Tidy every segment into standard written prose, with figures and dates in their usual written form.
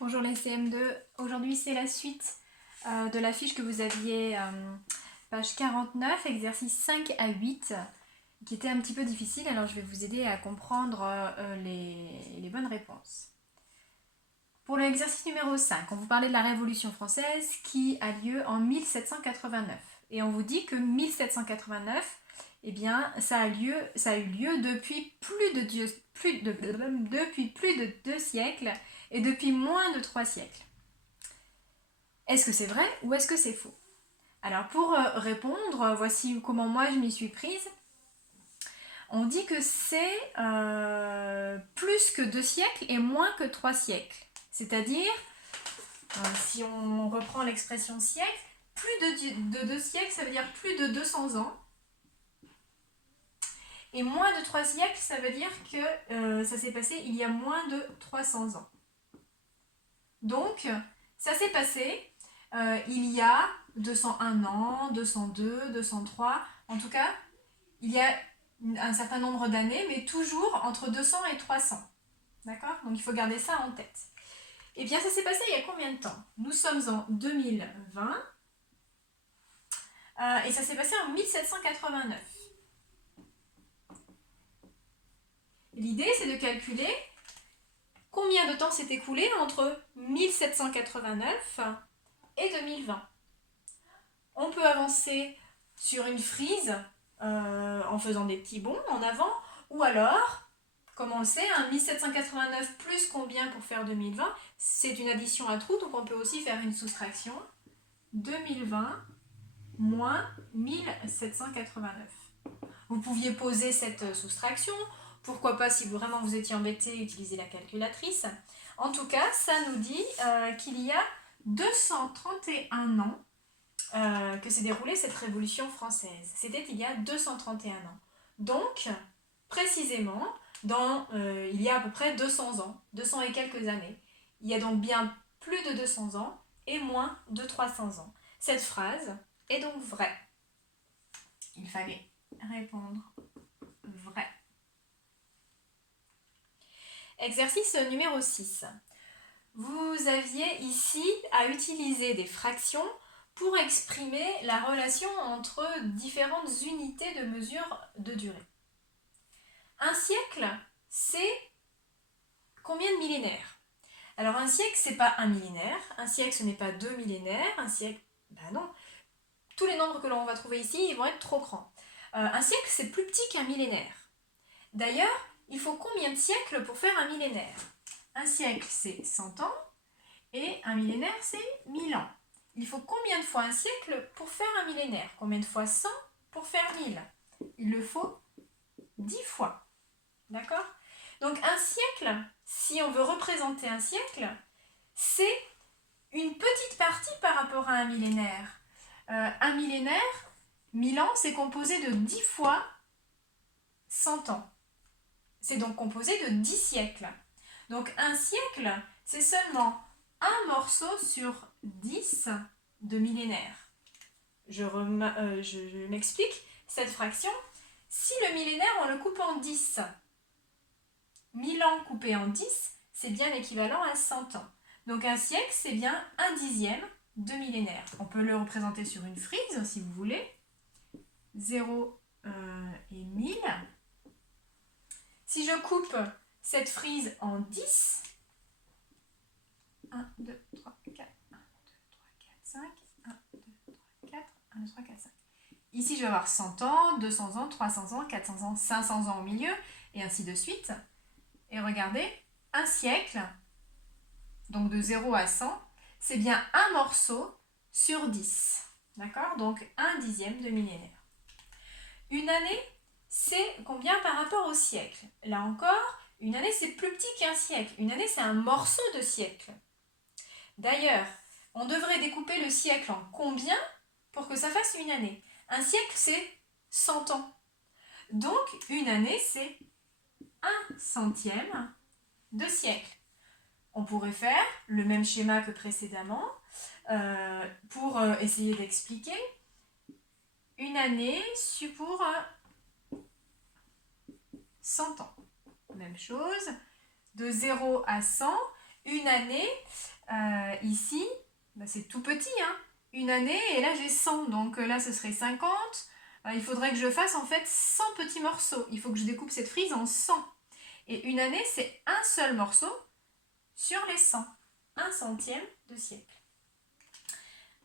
Bonjour les CM2, aujourd'hui c'est la suite de la fiche que vous aviez, page 49, exercice 5 à 8, qui était un petit peu difficile, alors je vais vous aider à comprendre les bonnes réponses. Pour l'exercice numéro 5, on vous parlait de la Révolution française qui a lieu en 1789. Et on vous dit que 1789, eh bien, ça a eu lieu depuis depuis plus de 2 siècles et depuis moins de 3 siècles. Est-ce que c'est vrai ou est-ce que c'est faux? Alors pour répondre, voici comment moi je m'y suis prise. On dit que c'est plus que 2 siècles et moins que 3 siècles. C'est-à-dire, si on reprend l'expression siècle, plus de 2 siècles, ça veut dire plus de 200 ans. Et moins de 3 siècles, ça veut dire que ça s'est passé il y a moins de 300 ans. Donc, ça s'est passé il y a 201 ans, 202, 203. En tout cas, il y a un certain nombre d'années, mais toujours entre 200 et 300. D'accord? Donc, il faut garder ça en tête. Eh bien, ça s'est passé il y a combien de temps? Nous sommes en 2020 et ça s'est passé en 1789. L'idée, c'est de calculer combien de temps s'est écoulé entre 1789 et 2020. On peut avancer sur une frise en faisant des petits bonds en avant, ou alors, comme on le sait, 1789 plus combien pour faire 2020, c'est une addition à trous, donc on peut aussi faire une soustraction. 2020 moins 1789. Vous pouviez poser cette soustraction, pourquoi pas si vraiment vous étiez embêté, utiliser la calculatrice. En tout cas, ça nous dit qu'il y a 231 ans que s'est déroulée cette Révolution française. C'était il y a 231 ans. Donc, précisément, il y a à peu près 200 ans, 200 et quelques années. Il y a donc bien plus de 200 ans et moins de 300 ans. Cette phrase est donc vraie. Il fallait répondre vrai. Exercice numéro 6. Vous aviez ici à utiliser des fractions pour exprimer la relation entre différentes unités de mesure de durée. Un siècle, c'est combien de millénaires? Alors un siècle, c'est pas un millénaire, un siècle, ce n'est pas 2 millénaires, un siècle, ben non. Tous les nombres que l'on va trouver ici, ils vont être trop grands. Un siècle, c'est plus petit qu'un millénaire. D'ailleurs, il faut combien de siècles pour faire un millénaire? Un siècle, c'est 100 ans, et un millénaire, c'est 1000 ans. Il faut combien de fois un siècle pour faire un millénaire? Combien de fois 100 pour faire 1000? Il le faut 10 fois. D'accord? Donc un siècle, si on veut représenter un siècle, c'est une petite partie par rapport à un millénaire. Un millénaire, 1000 ans, c'est composé de 10 fois 100 ans. C'est donc composé de 10 siècles. Donc un siècle, c'est seulement un morceau sur 10 de millénaire. Je m'explique cette fraction. Si le millénaire, on le coupe en 10, 1000 ans coupé en 10, c'est bien l'équivalent à 100 ans. Donc un siècle, c'est bien un dixième de millénaire. On peut le représenter sur une frise, si vous voulez. 0 et 1000. Si je coupe cette frise en 10, 1, 2, 3, 4, 1, 2, 3, 4, 5, 1, 2, 3, 4, 1, 2, 3, 4, 5. Ici, je vais avoir 100 ans, 200 ans, 300 ans, 400 ans, 500 ans au milieu, et ainsi de suite. Et regardez, un siècle, donc de 0 à 100, c'est bien un morceau sur 10. D'accord? Donc un dixième de millénaire. Une année, c'est combien par rapport au siècle? Là encore, une année, c'est plus petit qu'un siècle. Une année, c'est un morceau de siècle. D'ailleurs, on devrait découper le siècle en combien pour que ça fasse une année? Un siècle, c'est 100 ans. Donc, une année, c'est 1 centième de siècle. On pourrait faire le même schéma que précédemment pour essayer d'expliquer. Une année pour 100 ans. Même chose. De 0 à 100, une année, ici, bah, c'est tout petit, hein. Une année, et là j'ai 100, donc là ce serait 50. Il faudrait que je fasse en fait 100 petits morceaux. Il faut que je découpe cette frise en 100. Et une année, c'est un seul morceau sur les 100. 1/100e de siècle.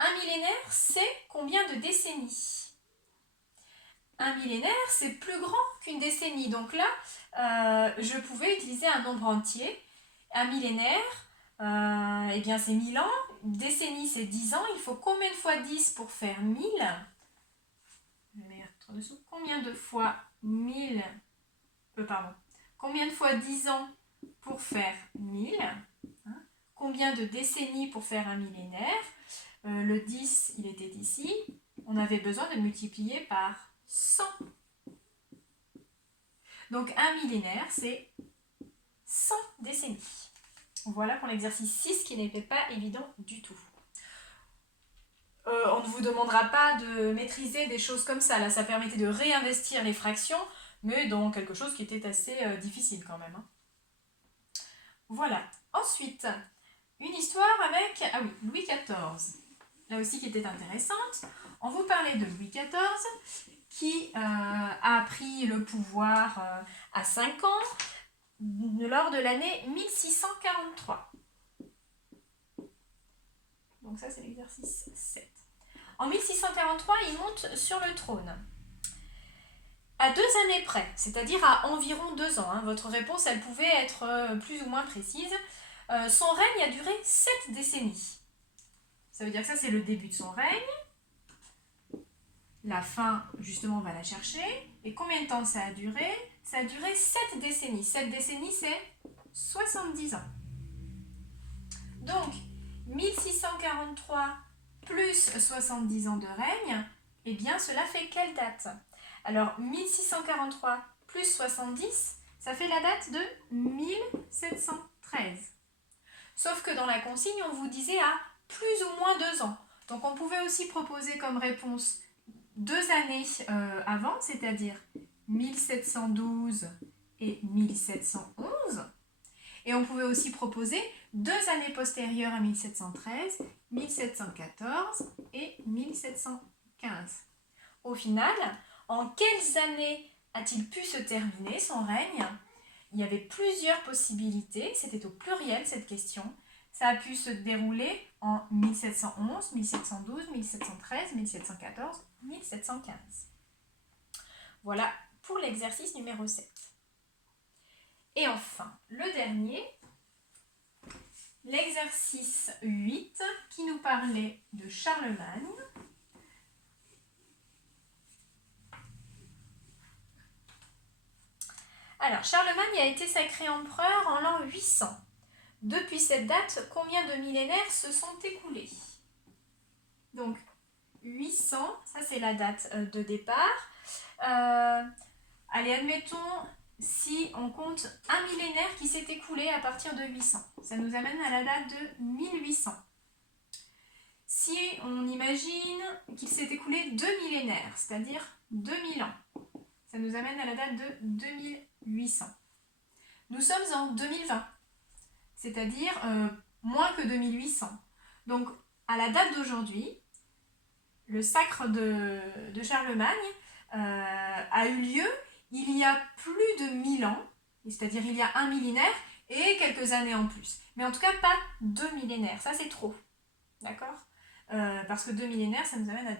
Un millénaire, c'est combien de décennies? Un millénaire, c'est plus grand qu'une décennie. Donc là, je pouvais utiliser un nombre entier. Un millénaire, eh bien c'est 1000 ans. Une décennie, c'est 10 ans. Il faut combien de fois 10 pour faire 1000? Je vais mettre dessous. Combien de fois 1000 Combien de fois 10 ans pour faire 1000? Combien de décennies pour faire un millénaire? Le 10, il était ici. On avait besoin de multiplier par 100. Donc un millénaire, c'est 100 décennies. Voilà pour l'exercice 6 qui n'était pas évident du tout. On ne vous demandera pas de maîtriser des choses comme ça. Là, ça permettait de réinvestir les fractions, mais dans quelque chose qui était assez difficile quand même. Hein. Voilà. Ensuite, une histoire avec Louis XIV. Là aussi qui était intéressante. On vous parlait de Louis XIV qui a pris le pouvoir à 5 ans lors de l'année 1643. Donc ça c'est l'exercice 7. En 1643, il monte sur le trône. À 2 années près, c'est-à-dire à environ 2 ans. Hein, votre réponse, elle pouvait être plus ou moins précise. Son règne a duré 7 décennies. Ça veut dire que ça, c'est le début de son règne. La fin, justement, on va la chercher. Et combien de temps ça a duré? Ça a duré 7 décennies. 7 décennies, c'est 70 ans. Donc, 1643 plus 70 ans de règne, eh bien, cela fait quelle date? Alors, 1643 plus 70, ça fait la date de 1713. Sauf que dans la consigne, on vous disait à plus ou moins 2 ans. Donc, on pouvait aussi proposer comme réponse 2 années avant, c'est-à-dire 1712 et 1711. Et on pouvait aussi proposer 2 années postérieures à 1713, 1714 et 1715. Au final, en quelles années a-t-il pu se terminer son règne? Il y avait plusieurs possibilités, c'était au pluriel cette question. Ça a pu se dérouler en 1711, 1712, 1713, 1714, 1715. Voilà pour l'exercice numéro 7. Et enfin, le dernier, l'exercice 8 qui nous parlait de Charlemagne. Alors, Charlemagne a été sacré empereur en l'an 800. Depuis cette date, combien de millénaires se sont écoulés? Donc, 800, ça c'est la date de départ. Allez, admettons, si on compte un millénaire qui s'est écoulé à partir de 800, ça nous amène à la date de 1800. Si on imagine qu'il s'est écoulé 2 millénaires, c'est-à-dire 2000 ans, ça nous amène à la date de 2800. Nous sommes en 2020, c'est-à-dire moins que 2800. Donc, à la date d'aujourd'hui, le sacre de Charlemagne a eu lieu il y a plus de 1000 ans, c'est-à-dire il y a un millénaire et quelques années en plus. Mais en tout cas, pas 2 millénaires, ça c'est trop. D'accord? Parce que 2 millénaires, ça nous amène à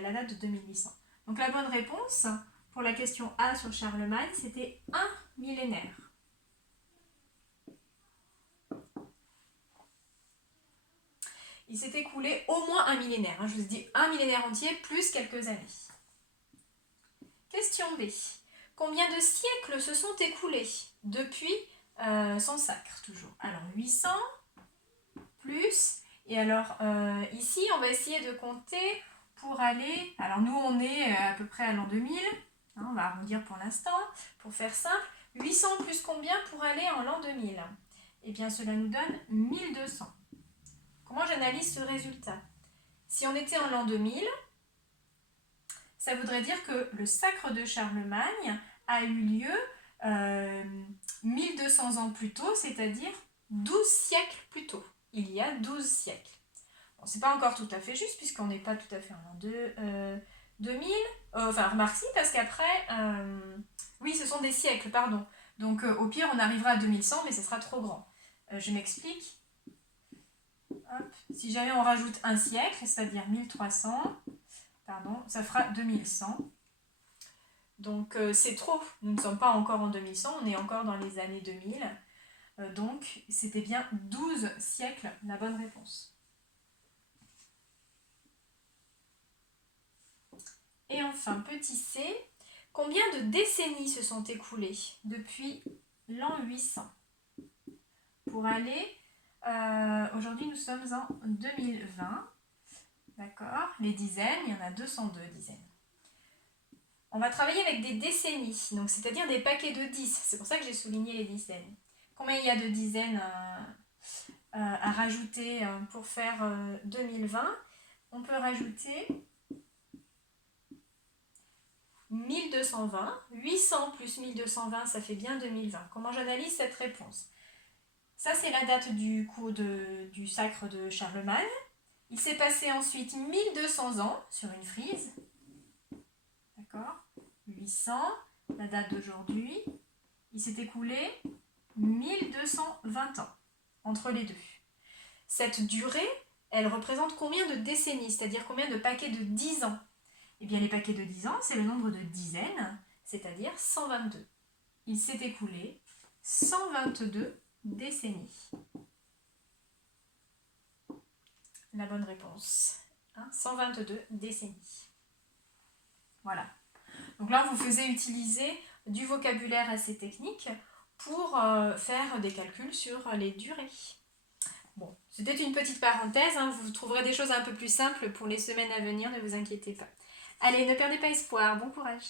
la date de 2800. Donc la bonne réponse pour la question A sur Charlemagne, c'était 1 millénaire. Il s'est écoulé au moins un millénaire. Je vous ai dit un millénaire entier plus quelques années. Question B. Combien de siècles se sont écoulés depuis son sacre, toujours? Alors 800 plus... Et alors ici, on va essayer de compter pour aller... Alors nous, on est à peu près à l'an 2000. Hein, on va arrondir pour l'instant, pour faire simple. 800 plus combien pour aller en l'an 2000? Eh bien, cela nous donne 1200. Comment j'analyse ce résultat? Si on était en l'an 2000, ça voudrait dire que le sacre de Charlemagne a eu lieu 1200 ans plus tôt, c'est-à-dire 12 siècles plus tôt. Il y a 12 siècles. Bon, c'est pas encore tout à fait juste, puisqu'on n'est pas tout à fait en 2000. Enfin, remarque si, parce qu'après... oui, ce sont des siècles, pardon. Donc, au pire, on arrivera à 2100, mais ce sera trop grand. Je m'explique. Hop. Si jamais on rajoute un siècle, c'est-à-dire 1300, pardon, ça fera 2100. Donc c'est trop, nous ne sommes pas encore en 2100, on est encore dans les années 2000. Donc c'était bien 12 siècles la bonne réponse. Et enfin, petit c, combien de décennies se sont écoulées depuis l'an 800 pour aller... aujourd'hui nous sommes en 2020, d'accord? Les dizaines, il y en a 202 dizaines. On va travailler avec des décennies, donc c'est-à-dire des paquets de 10. C'est pour ça que j'ai souligné les dizaines. Combien il y a de dizaines à rajouter pour faire 2020? On peut rajouter 1220. 800 plus 1220, ça fait bien 2020. Comment j'analyse cette réponse? Ça, c'est la date du du sacre de Charlemagne. Il s'est passé ensuite 1200 ans sur une frise. D'accord? 800, la date d'aujourd'hui, il s'est écoulé 1220 ans entre les deux. Cette durée, elle représente combien de décennies, c'est-à-dire combien de paquets de 10 ans? Eh bien, les paquets de 10 ans, c'est le nombre de dizaines, c'est-à-dire 122. Il s'est écoulé 122 décennies. La bonne réponse, 122 décennies. Voilà. Donc là, vous faisiez utiliser du vocabulaire assez technique pour faire des calculs sur les durées. Bon, c'était une petite parenthèse, vous trouverez des choses un peu plus simples pour les semaines à venir, ne vous inquiétez pas. Allez, ne perdez pas espoir, bon courage!